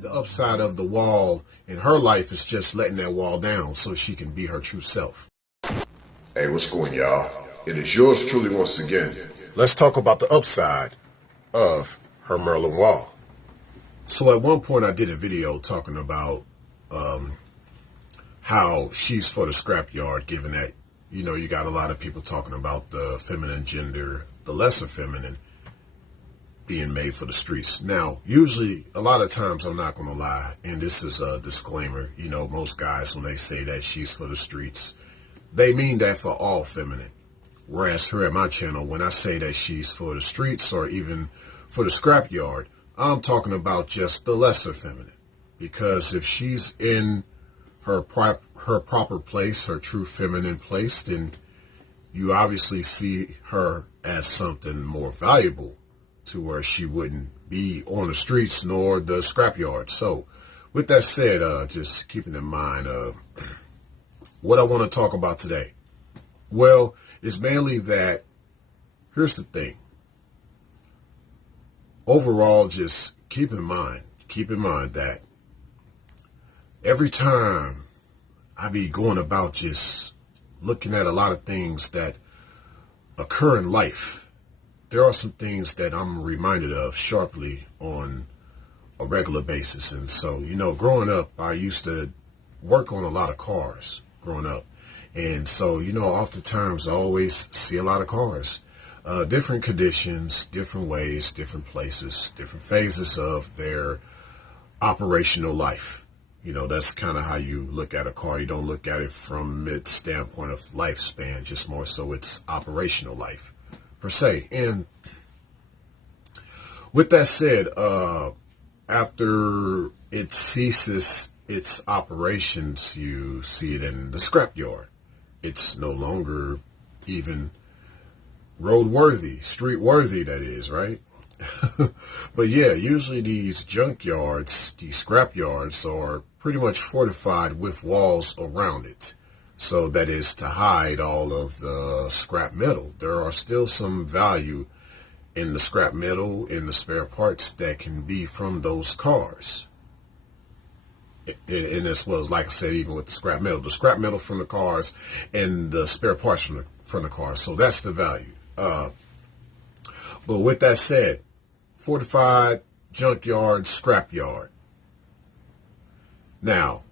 The upside of the wall in her life is just letting that wall down so she can be her true self. Hey, what's going, y'all? It is yours truly once again. Let's talk about the upside of her Marilyn wall. So at one point I did a video talking about how she's for the scrapyard, given that, you know, you got a lot of people talking about the feminine gender, the lesser feminine, being made for the streets. Now, usually, a lot of times, I'm not going to lie, and this is a disclaimer, you know, most guys, when they say that she's for the streets, they mean that for all feminine. Whereas here at my channel, when I say that she's for the streets or even for the scrapyard, I'm talking about just the lesser feminine. Because if she's in her proper place, her true feminine place, then you obviously see her as something more valuable to where she wouldn't be on the streets nor the scrapyard. So with that said, just keeping in mind what I want to talk about today. Well, it's mainly that, here's the thing. Overall, just keep in mind that every time I be going about just looking at a lot of things that occur in life, there are some things that I'm reminded of sharply on a regular basis. And so, you know, growing up, I used to work on a lot of cars growing up. And so, you know, oftentimes I always see a lot of cars, different conditions, different ways, different places, different phases of their operational life. You know, that's kind of how you look at a car. You don't look at it from its standpoint of lifespan, just more so its operational life per se. And with that said, after it ceases its operations, you see it in the scrapyard. It's no longer even roadworthy, street worthy, that is, right? But yeah, usually these junkyards, these scrapyards, are pretty much fortified with walls around it. So that is to hide all of the scrap metal. There are still some value in the scrap metal, in the spare parts that can be from those cars. And as well as, like I said, even with the scrap metal from the cars and the spare parts from the cars. So that's the value. But with that said, fortified junkyard, scrapyard. Now,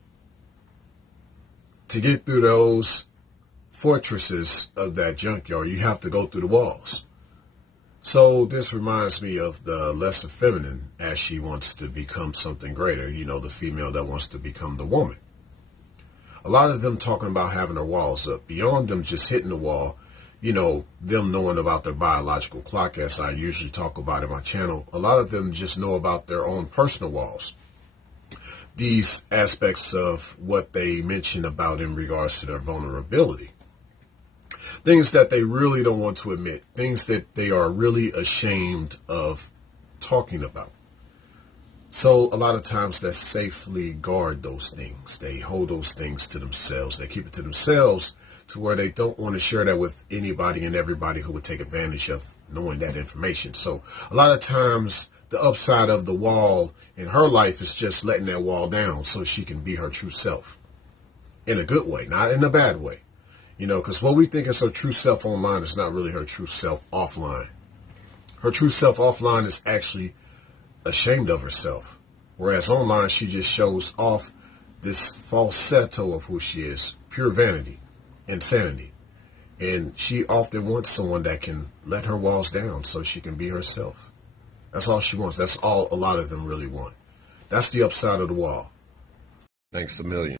to get through those fortresses of that junkyard, you have to go through the walls. So this reminds me of the lesser feminine as she wants to become something greater, you know, the female that wants to become the woman. A lot of them talking about having their walls up. Beyond them just hitting the wall, you know, them knowing about their biological clock, as I usually talk about in my channel, a lot of them just know about their own personal walls. These aspects of what they mention about in regards to their vulnerability. Things that they really don't want to admit. Things that they are really ashamed of talking about. So a lot of times they safely guard those things. They hold those things to themselves. They keep it to themselves to where they don't want to share that with anybody and everybody who would take advantage of knowing that information. So a lot of times the upside of the wall in her life is just letting that wall down so she can be her true self. In a good way, not in a bad way. You know, because what we think is her true self online is not really her true self offline. Her true self offline is actually ashamed of herself. Whereas online, she just shows off this falsetto of who she is. Pure vanity, insanity. And she often wants someone that can let her walls down so she can be herself. That's all she wants. That's all a lot of them really want. That's the upside of the wall. Thanks a million.